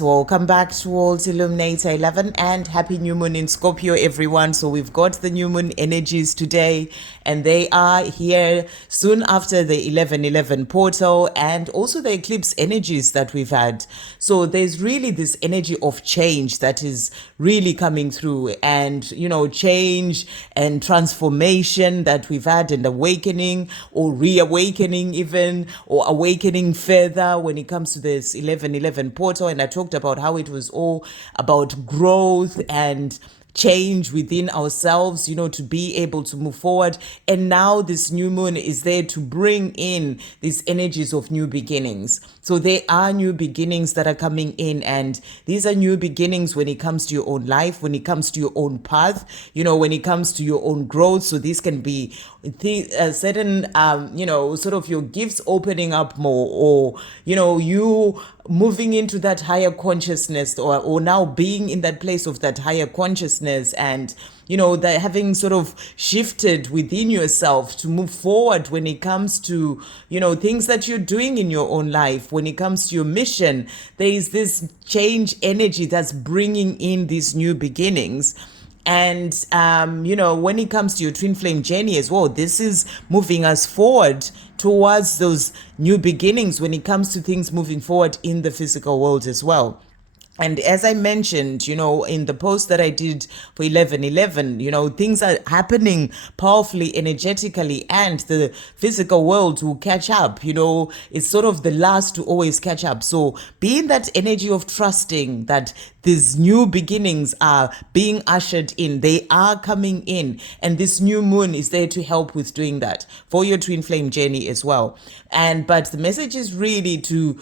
Welcome back to World Illuminator 11 and happy new moon in Scorpio, everyone. So we've got the new moon energies today and they are here soon after the 11:11 portal and also the eclipse energies that we've had. So there's really this energy of change that is really coming through, and change and transformation that we've had, and awakening or reawakening even, or awakening further when it comes to this 11:11 portal. And I talked about how it was all about growth and change within ourselves, to be able to move forward. And now this new moon is there to bring in these energies of new beginnings. So there are new beginnings that are coming in, and these are new beginnings when it comes to your own life, when it comes to your own path, when it comes to your own growth. So this can be certain, sort of your gifts opening up more, or, you moving into that higher consciousness, or now being in that place of that higher consciousness, and that having sort of shifted within yourself to move forward when it comes to things that you're doing in your own life, when it comes to your mission. There is this change energy that's bringing in these new beginnings. And when it comes to your twin flame journey as well, this is moving us forward towards those new beginnings when it comes to things moving forward in the physical world as well. And as I mentioned, in the post that I did for 11:11, things are happening powerfully, energetically, and the physical world will catch up. It's sort of the last to always catch up. So be in that energy of trusting that these new beginnings are being ushered in. They are coming in. And this new moon is there to help with doing that for your twin flame journey as well. But the message is really to,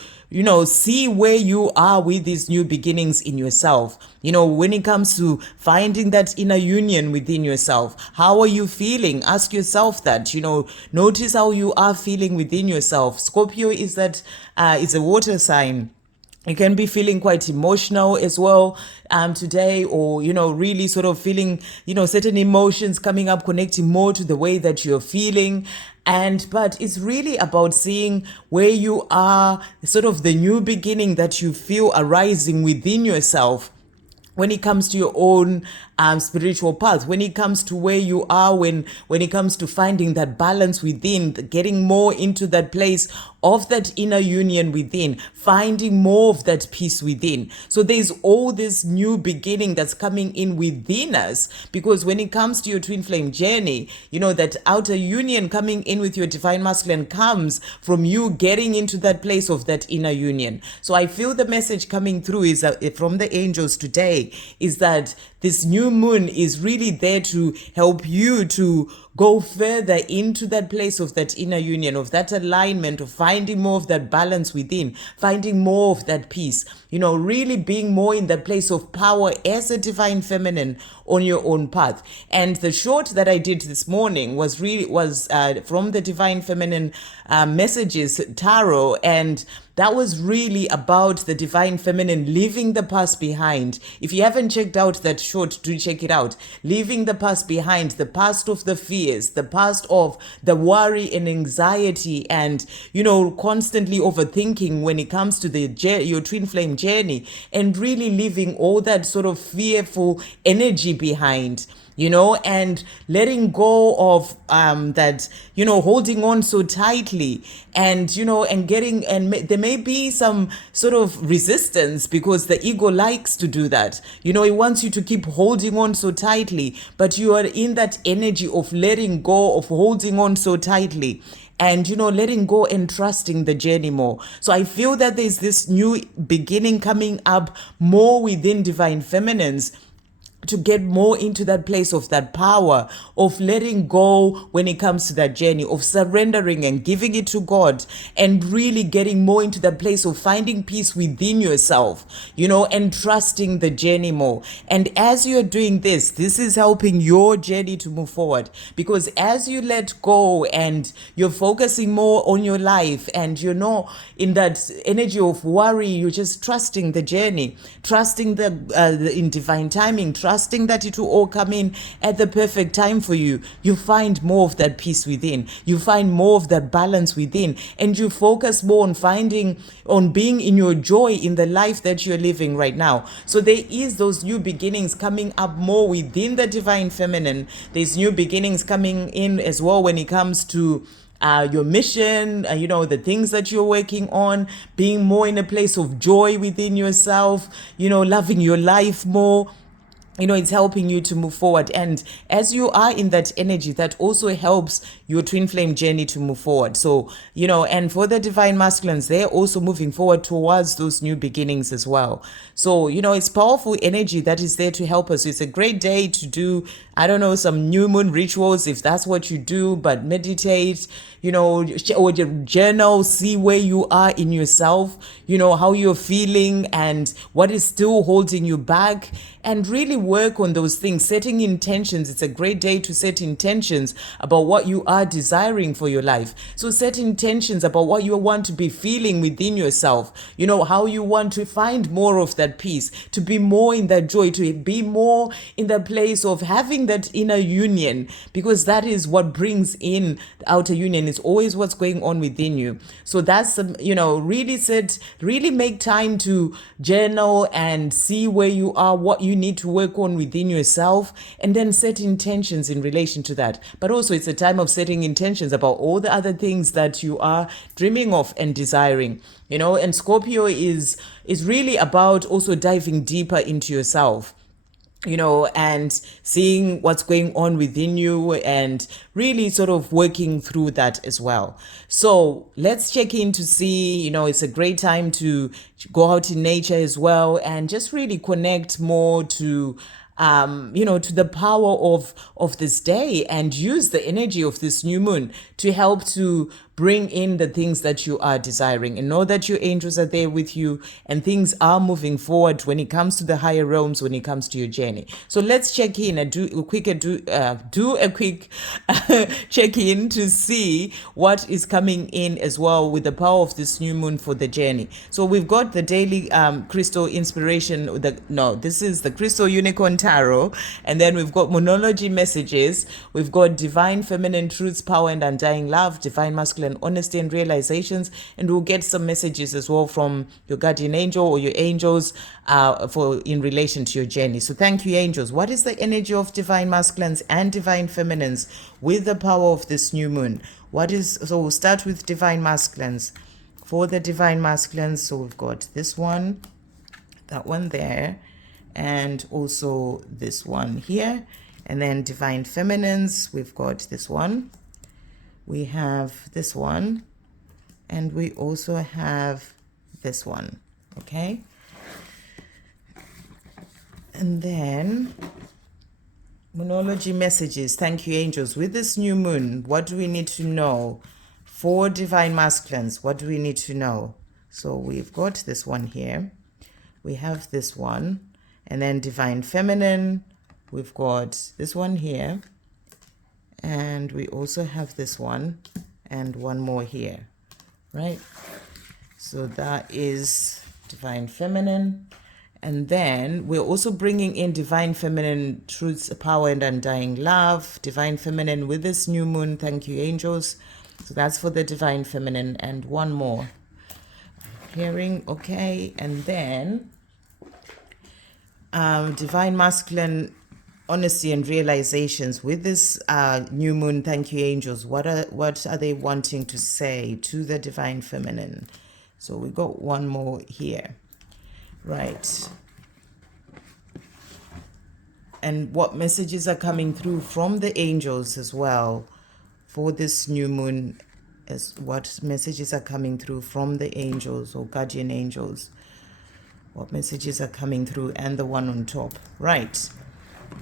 see where you are with these new beginnings in yourself. When it comes to finding that inner union within yourself, how are you feeling? Ask yourself that, notice how you are feeling within yourself. Scorpio is is a water sign. You can be feeling quite emotional as well today, or, really sort of feeling, certain emotions coming up, connecting more to the way that you're feeling. But it's really about seeing where you are, sort of the new beginning that you feel arising within yourself when it comes to your own spiritual path, when it comes to where you are, when it comes to finding that balance within, getting more into that place of that inner union within, finding more of that peace within. So there's all this new beginning that's coming in within us, because when it comes to your twin flame journey, that outer union coming in with your divine masculine comes from you getting into that place of that inner union. So I feel the message coming through is that from the angels today is that this new moon is really there to help you to go further into that place of that inner union, of that alignment, of finding more of that balance within, finding more of that peace, really being more in the place of power as a divine feminine on your own path. And the short that I did this morning was from the divine feminine messages tarot, and that was really about the divine feminine leaving the past behind. If you haven't checked out that short, do check it out. Leaving the past behind, the past of the fears, the past of the worry and anxiety, and constantly overthinking when it comes to your twin flame journey, and really leaving all that sort of fearful energy behind. And letting go of that, holding on so tightly, and, there may be some sort of resistance because the ego likes to do that. It wants you to keep holding on so tightly, but you are in that energy of letting go, of holding on so tightly, and letting go and trusting the journey more. So I feel that there's this new beginning coming up more within divine feminines, to get more into that place of that power, of letting go when it comes to that journey, of surrendering and giving it to God, and really getting more into that place of finding peace within yourself, and trusting the journey more. And as you're doing this is helping your journey to move forward, because as you let go and you're focusing more on your life, and you're not in that energy of worry, you're just trusting the journey, trusting in divine timing, trusting trusting that it will all come in at the perfect time for you, you find more of that peace within. You find more of that balance within, and you focus more on being in your joy in the life that you're living right now. So there is those new beginnings coming up more within the divine feminine. There's new beginnings coming in as well when it comes to your mission, the things that you're working on, being more in a place of joy within yourself, loving your life more. It's helping you to move forward. And as you are in that energy, that also helps your twin flame journey to move forward. So, and for the divine masculines, they're also moving forward towards those new beginnings as well. So, it's powerful energy that is there to help us. It's a great day to do, some new moon rituals if that's what you do, but meditate, or journal, see where you are in yourself, how you're feeling and what is still holding you back, and really work on those things, setting intentions. It's a great day to set intentions about what you are desiring for your life. So set intentions about what you want to be feeling within yourself, how you want to find more of that peace, to be more in that joy, to be more in the place of having that inner union, because that is what brings in the outer union. It's always what's going on within you. So that's, really make time to journal and see where you are, what you need to work on within yourself, and then set intentions in relation to that. But also it's a time of setting intentions about all the other things that you are dreaming of and desiring, and Scorpio is really about also diving deeper into yourself, and seeing what's going on within you and really sort of working through that as well. So let's check in to see, it's a great time to go out in nature as well and just really connect more to to the power of this day, and use the energy of this new moon to help to bring in the things that you are desiring, and know that your angels are there with you and things are moving forward when it comes to the higher realms, when it comes to your journey. So let's check in and do a quick check in to see what is coming in as well with the power of this new moon for the journey. So we've got the daily crystal inspiration. This is the crystal unicorn tarot, and then we've got Moonology messages. We've got divine feminine truths, power and undying love, divine masculine honesty and realizations, and we'll get some messages as well from your guardian angel or your angels in relation to your journey. So thank you, angels. What is the energy of divine masculines and divine feminines with the power of this new moon? So we'll start with divine masculines. For the divine masculines, so we've got this one, that one there, and also this one here. And then divine feminines, we've got this one, we have this one, and we also have this one. Okay, and then Moonology messages. Thank you, angels. With this new moon, what do we need to know for divine masculines? What do we need to know? So we've got this one here, we have this one, and then divine feminine, we've got this one here, and we also have this one and one more here, right? So that is divine feminine. And then we're also bringing in divine feminine truths, power and undying love, divine feminine with this new moon. Thank you, angels. So that's for the divine feminine, and one more hearing. Okay, and then divine masculine honesty and realizations with this new moon. Thank you, angels. What are they wanting to say to the divine feminine? So we got one more here, right? And what messages are coming through from the angels as well for this new moon? What messages are coming through from the angels or guardian angels? What messages are coming through? And the one on top, right?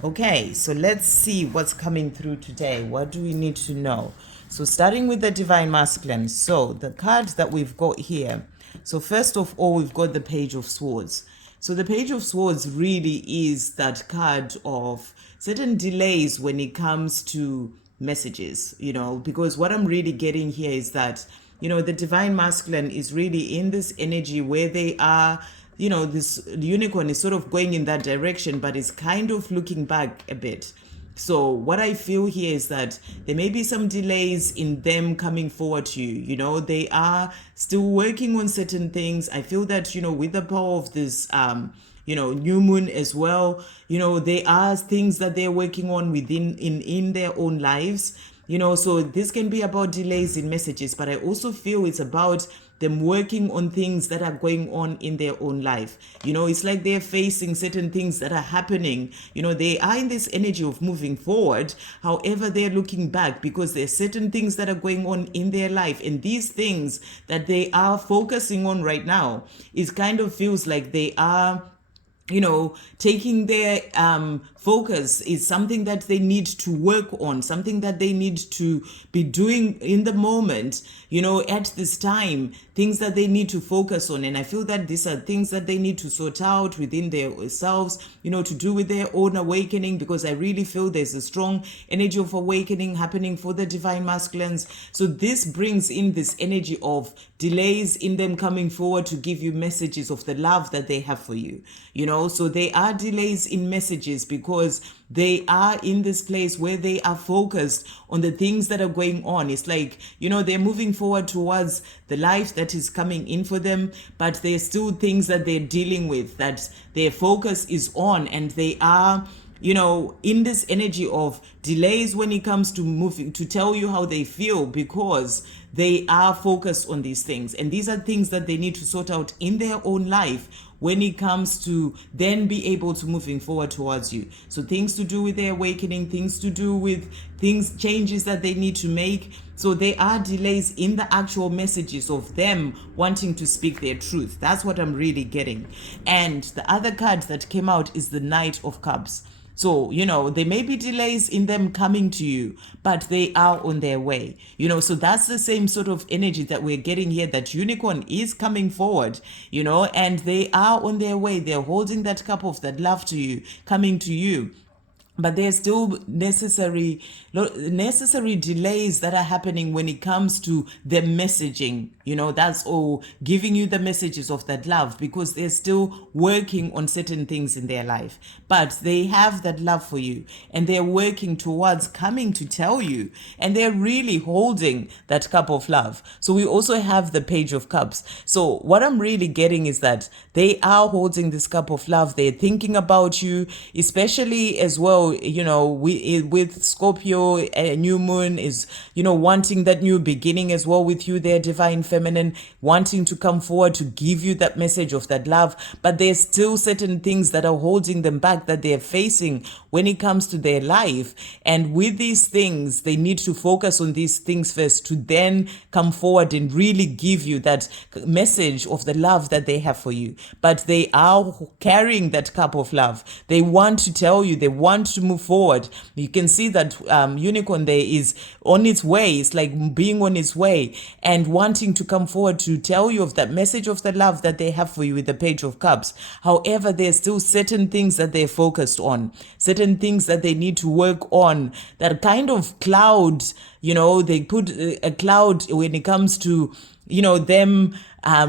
Okay, so let's see what's coming through today. What do we need to know? So starting with the divine masculine. So the cards that we've got here. So first of all, we've got the Page of Swords. So the Page of Swords really is that card of certain delays when it comes to messages, because what I'm really getting here is that, the divine masculine is really in this energy where they are this unicorn is sort of going in that direction, but is kind of looking back a bit. So what I feel here is that there may be some delays in them coming forward to you. They are still working on certain things. I feel that, with the power of this, new moon as well, there are things that they're working on within in their own lives. So this can be about delays in messages, but I also feel it's about them working on things that are going on in their own life. It's like they're facing certain things that are happening. They are in this energy of moving forward. However, they're looking back because there's certain things that are going on in their life. And these things that they are focusing on right now, it kind of feels like they are taking their focus is something that they need to work on, something that they need to be doing in the moment, at this time, things that they need to focus on. And I feel that these are things that they need to sort out within themselves, to do with their own awakening, because I really feel there's a strong energy of awakening happening for the divine masculines. So this brings in this energy of delays in them coming forward to give you messages of the love that they have for you. So there are delays in messages because they are in this place where they are focused on the things that are going on. It's like, they're moving forward towards the life that is coming in for them, but there's still things that they're dealing with that their focus is on, and they are in this energy of delays when it comes to moving to tell you how they feel, because they are focused on these things. And these are things that they need to sort out in their own life when it comes to then be able to moving forward towards you. So things to do with their awakening, things to do with changes that they need to make. So there are delays in the actual messages of them wanting to speak their truth. That's what I'm really getting. And the other card that came out is the Knight of Cups. So, there may be delays in them coming to you, but they are on their way. So that's the same sort of energy that we're getting here, that unicorn is coming forward, and they are on their way. They're holding that cup of that love to you, coming to you. But there's still necessary delays that are happening when it comes to the messaging. That's all, giving you the messages of that love, because they're still working on certain things in their life. But they have that love for you, and they're working towards coming to tell you, and they're really holding that cup of love. So we also have the Page of Cups. So what I'm really getting is that they are holding this cup of love. They're thinking about you, especially as well, with Scorpio, a new moon is, wanting that new beginning as well with you, their divine feminine, wanting to come forward to give you that message of that love. But there's still certain things that are holding them back, that they're facing when it comes to their life. And with these things, they need to focus on these things first to then come forward and really give you that message of the love that they have for you. But they are carrying that cup of love. They want to tell you, they want to move forward. You can see that unicorn there is on its way. It's like being on its way and wanting to come forward to tell you of that message of the love that they have for you with the Page of Cups. However, there's still certain things that they're focused on, certain things that they need to work on, that kind of cloud, they put a cloud when it comes to them,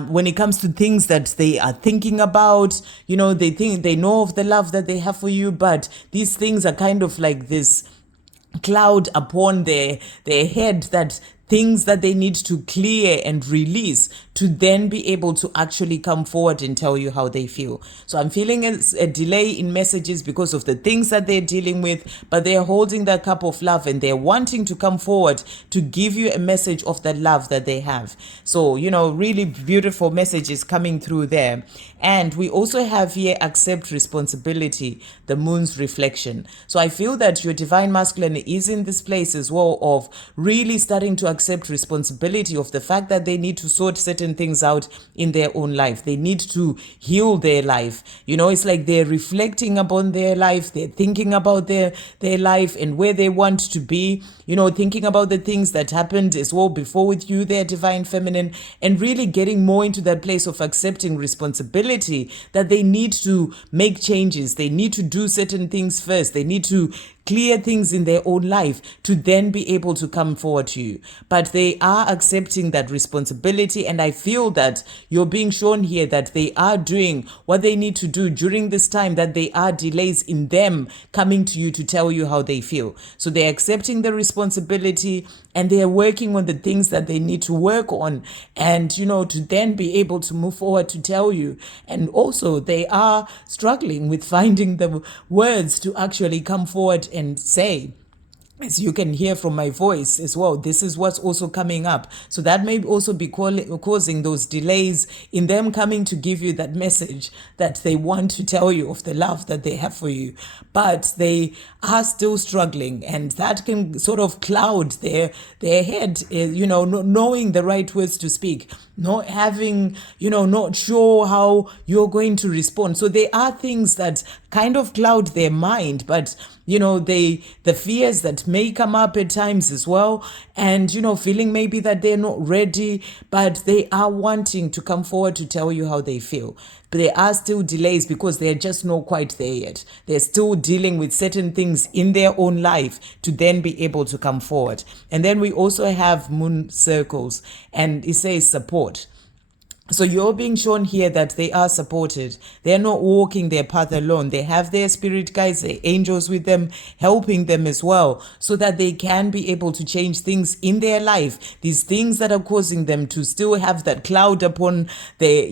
when it comes to things that they are thinking about. They think they know of the love that they have for you, but these things are kind of like this cloud upon their head, that things that they need to clear and release to then be able to actually come forward and tell you how they feel. So I'm feeling a delay in messages because of the things that they're dealing with, but they're holding that cup of love and they're wanting to come forward to give you a message of that love that they have. So, really beautiful messages coming through there. And we also have here accept responsibility, the moon's reflection. So I feel that your divine masculine is in this place as well of really starting to accept responsibility of the fact that they need to sort certain things out in their own life. They need to heal their life. It's like they're reflecting upon their life. They're thinking about their life and where they want to be, thinking about the things that happened as well before with you, their divine feminine, and really getting more into that place of accepting responsibility, that they need to make changes. They need to do certain things first. They need to clear things in their own life to then be able to come forward to you. But they are accepting that responsibility, and I feel that you're being shown here that they are doing what they need to do during this time, that there are delays in them coming to you to tell you how they feel. So they're accepting the responsibility, and they are working on the things that they need to work on, and to then be able to move forward to tell you. And also they are struggling with finding the words to actually come forward and say. As you can hear from my voice as well, this is what's also coming up. So that may also be causing those delays in them coming to give you that message that they want to tell you of the love that they have for you. But they are still struggling, and that can sort of cloud their head, not knowing the right words to speak, not having, not sure how you're going to respond. So there are things that kind of cloud their mind, but the fears that may come up at times as well, and feeling maybe that they're not ready, but they are wanting to come forward to tell you how they feel. But there are still delays because they're just not quite there yet. They're still dealing with certain things in their own life to then be able to come forward. And then we also have moon circles, and it says support. So you're being shown here that they are supported. They're not walking their path alone. They have their spirit guides, their angels with them, helping them as well, so that they can be able to change things in their life. These things that are causing them to still have that cloud upon their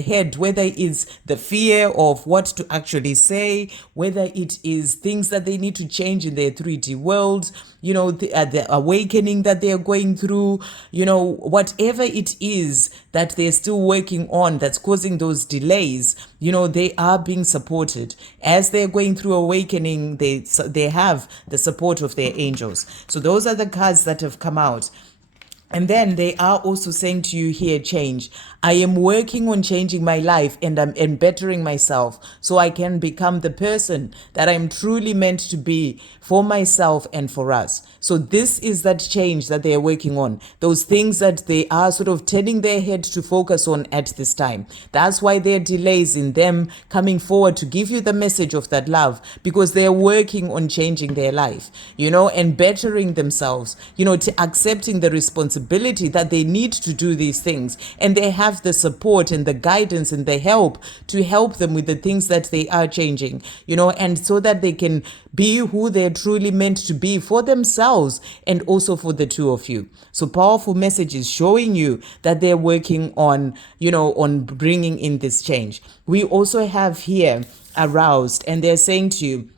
head, whether it's the fear of what to actually say, whether it is things that they need to change in their 3D world, the awakening that they're going through, whatever it is that they're still working on that's causing those delays, they are being supported. As they're going through awakening, they have the support of their angels. So those are the cards that have come out. And then they are also saying to you here, change. I am working on changing my life and bettering myself so I can become the person that I'm truly meant to be for myself and for us. So this is that change that they are working on. Those things that they are sort of turning their head to focus on at this time. That's why there are delays in them coming forward to give you the message of that love, because they're working on changing their life, and bettering themselves, to accepting the responsibility that they need to do these things. And they have the support and the guidance and the help to help them with the things that they are changing, and so that they can be who they're truly meant to be for themselves and also for the two of you. So powerful messages showing you that they're working on, on bringing in this change. We also have here aroused, and they're saying to you,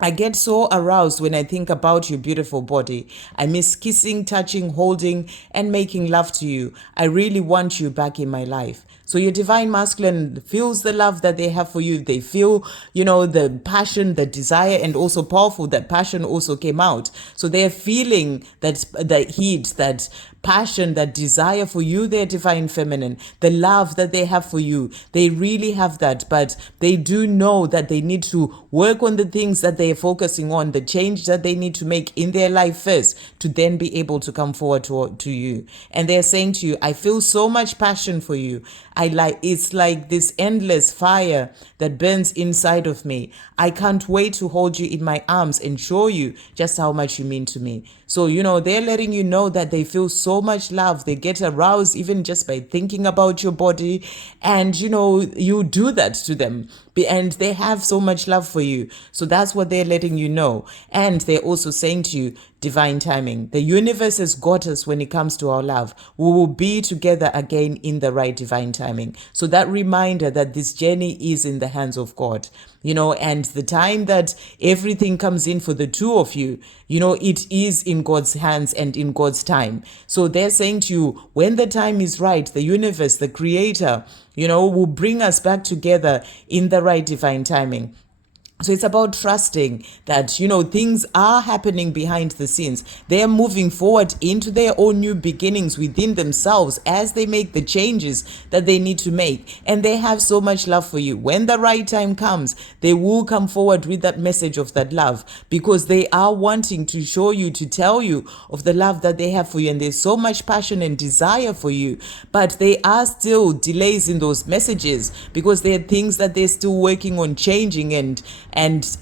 I get so aroused when I think about your beautiful body. I miss kissing, touching, holding, and making love to you. I really want you back in my life. So your divine masculine feels the love that they have for you. They feel, the passion, the desire, and also powerful that passion also came out. So they're feeling that heat, that passion, that desire for you, their divine feminine, the love that they have for you. They really have that, but they do know that they need to work on the things that they're focusing on, the change that they need to make in their life first to then be able to come forward to you. And they're saying to you, I feel so much passion for you. It's like this endless fire that burns inside of me. I can't wait to hold you in my arms and show you just how much you mean to me. So, they're letting you know that they feel so much love. They get aroused even just by thinking about your body. And, you do that to them. And they have so much love for you. So that's what they're letting you know. And they're also saying to you, divine timing. The universe has got us when it comes to our love. We will be together again in the right divine timing. So that reminder that this journey is in the hands of God, and the time that everything comes in for the two of you, it is in God's hands and in God's time. So they're saying to you, when the time is right, the universe, the creator, will bring us back together in the right divine timing. So it's about trusting that, things are happening behind the scenes. They're moving forward into their own new beginnings within themselves as they make the changes that they need to make. And they have so much love for you. When the right time comes, they will come forward with that message of that love, because they are wanting to show you, to tell you of the love that they have for you. And there's so much passion and desire for you, but there are still delays in those messages because there are things that they're still working on changing and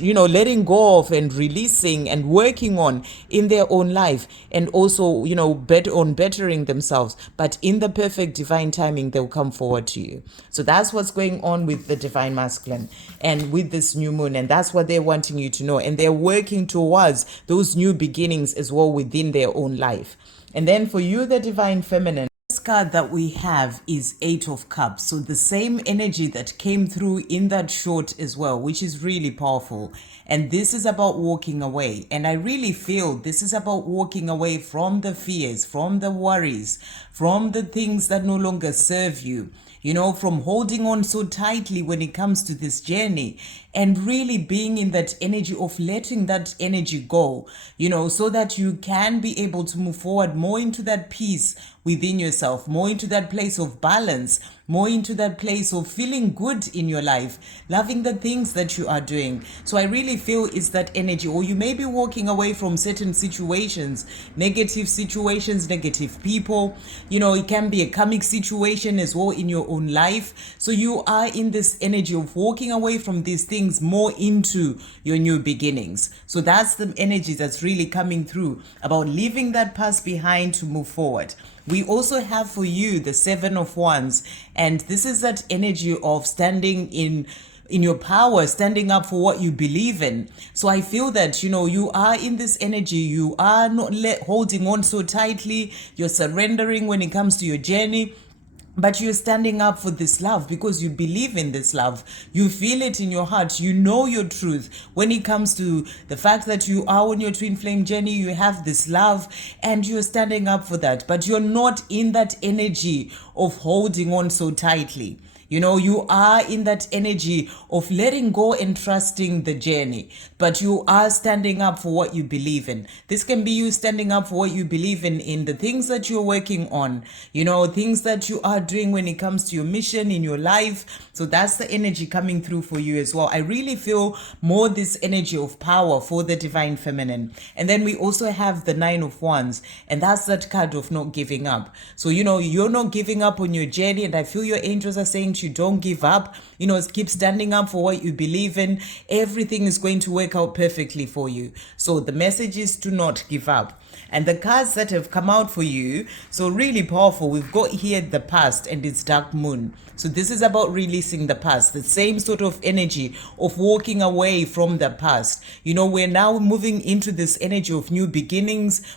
letting go of and releasing and working on in their own life, and also bettering themselves. But in the perfect divine timing, they'll come forward to you. So that's what's going on with the divine masculine and with this new moon, and that's what they're wanting you to know, and they're working towards those new beginnings as well within their own life. And then for you, the divine feminine, this card that we have is Eight of Cups. So the same energy that came through in that short as well, which is really powerful. And this is about walking away. And I really feel this is about walking away from the fears, from the worries, from the things that no longer serve you. From holding on so tightly when it comes to this journey, and really being in that energy of letting that energy go, so that you can be able to move forward more into that peace within yourself, more into that place of balance, more into that place of feeling good in your life, loving the things that you are doing. So I really feel it's that energy. Or you may be walking away from certain situations, negative people. It can be a karmic situation as well in your own life. So you are in this energy of walking away from these things more into your new beginnings. So that's the energy that's really coming through about leaving that past behind to move forward. We also have for you the Seven of Wands, and this is that energy of standing in your power, standing up for what you believe in. So I feel that, you are in this energy. You are not holding on so tightly. You're surrendering when it comes to your journey. But you're standing up for this love because you believe in this love. You feel it in your heart. You know your truth. When it comes to the fact that you are on your twin flame journey, you have this love and you're standing up for that. But you're not in that energy of holding on so tightly. You are in that energy of letting go and trusting the journey, but you are standing up for what you believe in. This can be you standing up for what you believe in the things that you're working on, things that you are doing when it comes to your mission in your life. So that's the energy coming through for you as well. I really feel more this energy of power for the divine feminine. And then we also have the Nine of Wands, and that's that card of not giving up. So, you're not giving up on your journey, and I feel your angels are saying you don't give up. Keep standing up for what you believe in. Everything is going to work out perfectly for you. So the message is to not give up. And the cards that have come out for you, so really powerful. We've got here the past, and it's dark moon. So this is about releasing the past, the same sort of energy of walking away from the past. We're now moving into this energy of new beginnings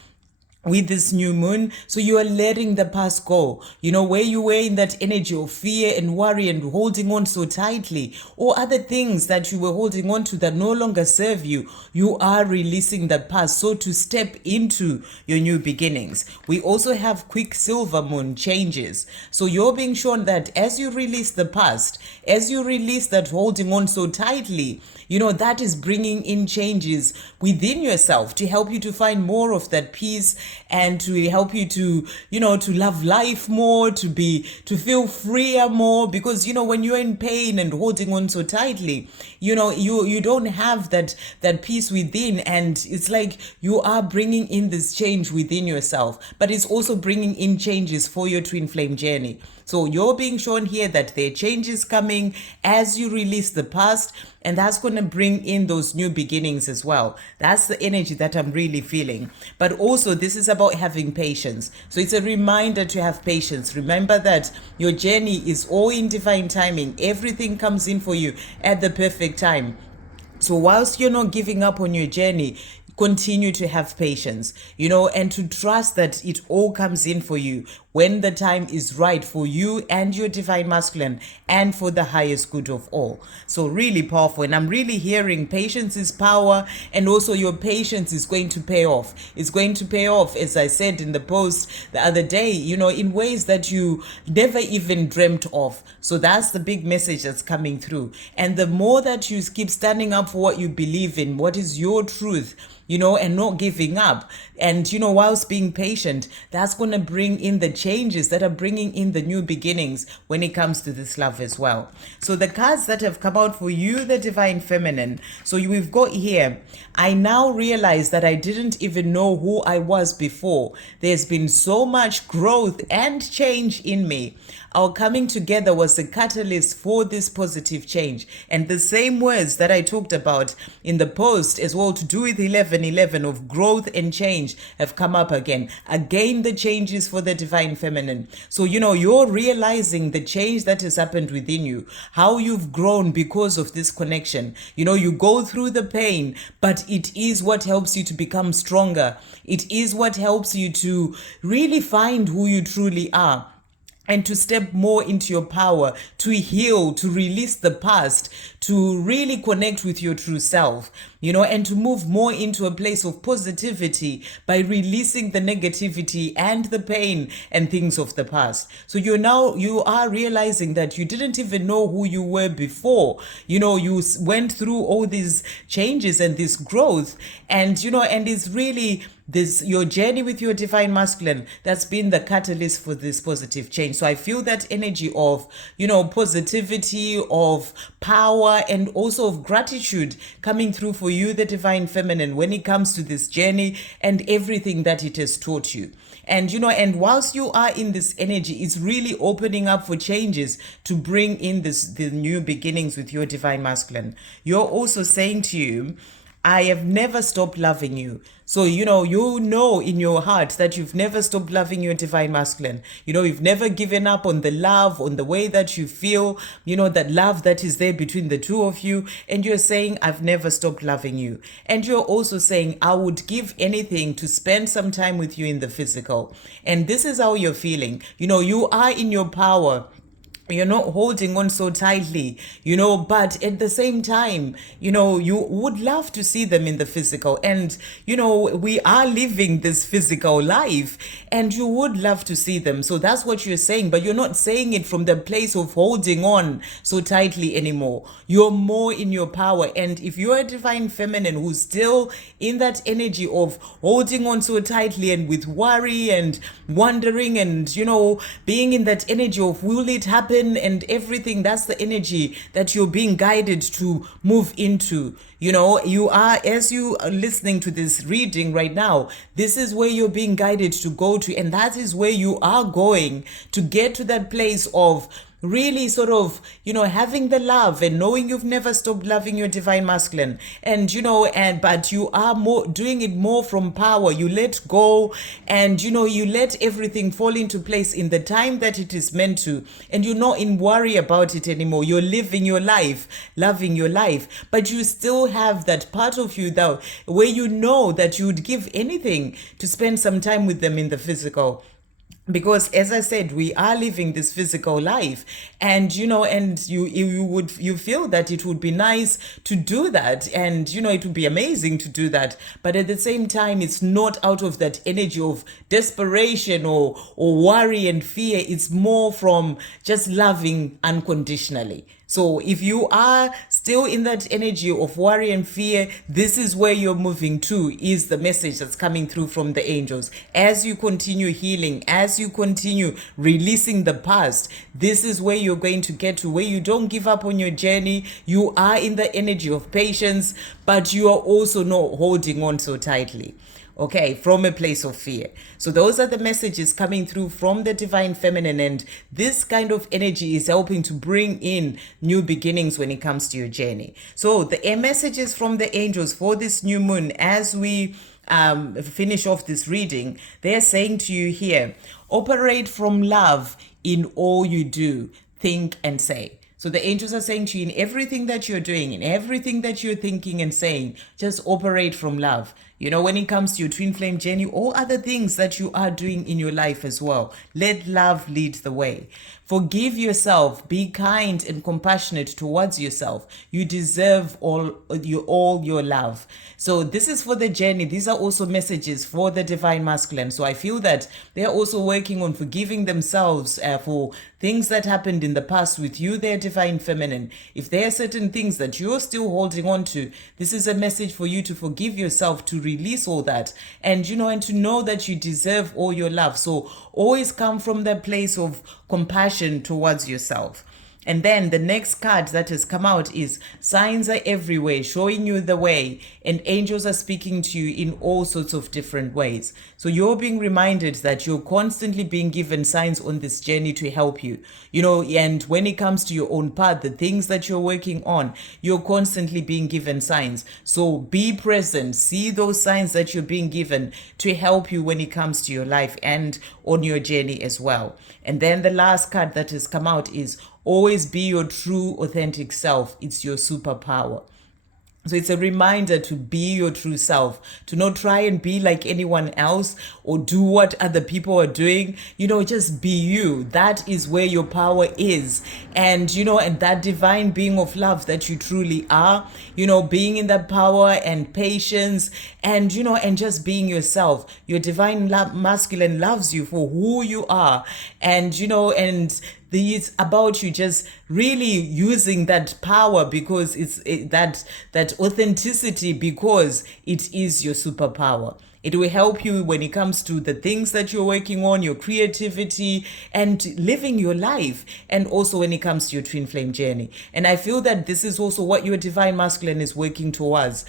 with this new moon. So you are letting the past go, where you were in that energy of fear and worry and holding on so tightly, or other things that you were holding on to that no longer serve you. You are releasing the past, so to step into your new beginnings. We also have Quicksilver moon changes. So you're being shown that as you release the past, as you release that holding on so tightly, that is bringing in changes within yourself to help you to find more of that peace, and to help you to love life more, to feel freer more. Because when you're in pain and holding on so tightly, you don't have that peace within, and it's like you are bringing in this change within yourself, but it's also bringing in changes for your twin flame journey. So you're being shown here that there are changes coming as you release the past, and that's going to bring in those new beginnings as well. That's the energy that I'm really feeling. But also this is about having patience. So it's a reminder to have patience. Remember that your journey is all in divine timing. Everything comes in for you at the perfect time. So whilst you're not giving up on your journey, continue to have patience, and to trust that it all comes in for you when the time is right for you and your divine masculine, and for the highest good of all. So really powerful. And I'm really hearing patience is power, and also your patience is going to pay off. It's going to pay off, as I said in the post the other day, in ways that you never even dreamt of. So that's the big message that's coming through. And the more that you keep standing up for what you believe in, what is your truth, and not giving up. And, whilst being patient, that's going to bring in the changes that are bringing in the new beginnings when it comes to this love as well. So the cards that have come out for you, the Divine Feminine. So we've got here, I now realize that I didn't even know who I was before. There's been so much growth and change in me. Our coming together was a catalyst for this positive change. And the same words that I talked about in the post as well to do with 1111 of growth and change have come up again. Again, the changes for the Divine Feminine. So, you're realizing the change that has happened within you, how you've grown because of this connection. You go through the pain, but it is what helps you to become stronger. It is what helps you to really find who you truly are, and to step more into your power, to heal, to release the past, to really connect with your true self, and to move more into a place of positivity by releasing the negativity and the pain and things of the past. So you are realizing that you didn't even know who you were before. You went through all these changes and this growth, and it's really your journey with your Divine Masculine that's been the catalyst for this positive change. So I feel that energy of, positivity, of power, and also of gratitude coming through for you, the Divine Feminine, when it comes to this journey and everything that it has taught you. And, and whilst you are in this energy, it's really opening up for changes to bring in the new beginnings with your Divine Masculine. You're also saying to you, I have never stopped loving you. So, you know in your heart that you've never stopped loving your Divine Masculine. You've never given up on the love, on the way that you feel, that love that is there between the two of you. And you're saying, I've never stopped loving you. And you're also saying, I would give anything to spend some time with you in the physical. And this is how you're feeling. You are in your power. You're not holding on so tightly, but at the same time, you would love to see them in the physical. And, we are living this physical life and you would love to see them. So that's what you're saying, but you're not saying it from the place of holding on so tightly anymore. You're more in your power. And if you're a Divine Feminine who's still in that energy of holding on so tightly and with worry and wondering and, being in that energy of will it happen and everything, that's the energy that you're being guided to move into. You are, as you are listening to this reading right now, this is where you're being guided to go to, and that is where you are going to get to that place of really sort of, having the love and knowing you've never stopped loving your Divine Masculine. And, but you are more doing it more from power. You let go and, you let everything fall into place in the time that it is meant to. And you're not in worry about it anymore. You're living your life, loving your life, but you still have that part of you that where you know that you would give anything to spend some time with them in the physical. Because as I said, we are living this physical life, and you feel that it would be nice to do that, and it would be amazing to do that, but at the same time it's not out of that energy of desperation or worry and fear. It's more from just loving unconditionally. So if you are still in that energy of worry and fear, this is where you're moving to, is the message that's coming through from the angels. As you continue healing, as you continue releasing the past, this is where you're going to get to, where you don't give up on your journey. You are in the energy of patience, but you are also not holding on so tightly. Okay, from a place of fear. So those are the messages coming through from the Divine Feminine, and this kind of energy is helping to bring in new beginnings when it comes to your journey. So the messages from the angels for this new moon, as we finish off this reading, they're saying to you here, operate from love in all you do, think and say. So the angels are saying to you, in everything that you're doing, in everything that you're thinking and saying, just operate from love. When it comes to your twin flame journey, all other things that you are doing in your life as well, let love lead the way. Forgive yourself, be kind and compassionate towards yourself. You deserve all your love. So this is for the journey. These are also messages for the Divine Masculine. So I feel that they're also working on forgiving themselves for things that happened in the past with you, their Divine Feminine. If there are certain things that you're still holding on to, this is a message for you to forgive yourself, to release all that, and and to know that you deserve all your love. So always come from that place of compassion towards yourself. And then the next card that has come out is signs are everywhere, showing you the way, and angels are speaking to you in all sorts of different ways. So you're being reminded that you're constantly being given signs on this journey to help you, and when it comes to your own path, the things that you're working on, you're constantly being given signs. So be present, see those signs that you're being given to help you when it comes to your life and on your journey as well. And then the last card that has come out is always be your true, authentic self. It's your superpower. So it's a reminder to be your true self, to not try and be like anyone else or do what other people are doing. Just be you. That is where your power is. And, and that divine being of love that you truly are, being in that power and patience and, and just being yourself. Your divine masculine loves you for who you are. And, and it's about you just really using that power, because it's that authenticity, because it is your superpower. It will help you when it comes to the things that you're working on, your creativity, and living your life, and also when it comes to your twin flame journey. And I feel that this is also what your divine masculine is working towards,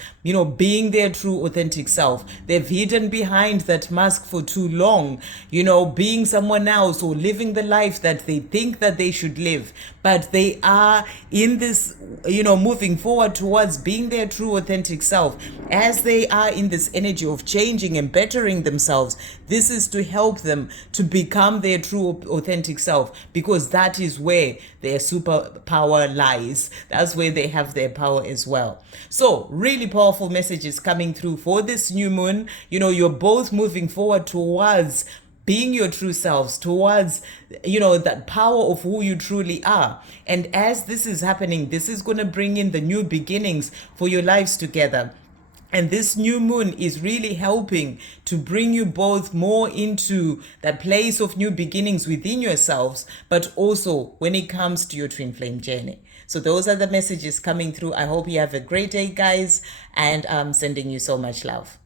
being their true authentic self. They've hidden behind that mask for too long, being someone else or living the life that they think that they should live. But they are in this, moving forward towards being their true authentic self. As they are in this energy of changing and bettering themselves, this is to help them to become their true authentic self, because that is where their superpower lies. That's where they have their power as well. So really powerful messages coming through for this new moon. You're both moving forward towards being your true selves, towards that power of who you truly are. And as this is happening, this is going to bring in the new beginnings for your lives together. And this new moon is really helping to bring you both more into that place of new beginnings within yourselves, but also when it comes to your twin flame journey. So those are the messages coming through. I hope you have a great day, guys, and I'm sending you so much love.